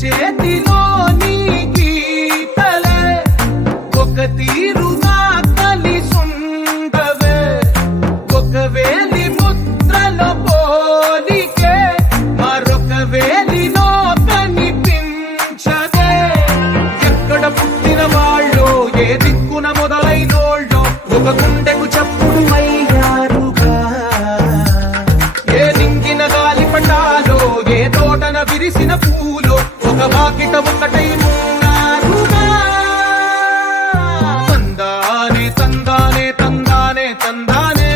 చేతిలోని గీతలే ఒక తీరుగా కలిసుండవే ఒక వేలి ముద్రల పోలికే మరొక వేలిలో కనిపించదే ఎక్కడ పుట్టిన వాళ్ళో ఏ దిక్కున మొదలైనోళ్ళో ఒక గుండెకు చప్పుడు అయ్యారుగా ఏ నింగిన గాలి పటాలో ఏ తోటన విరిసిన పూలో ఒక వాకిట ఒకటై ఉన్నారుగా తందానే తందానే తందానే తందానే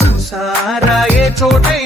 చూసారా ఏ చోటై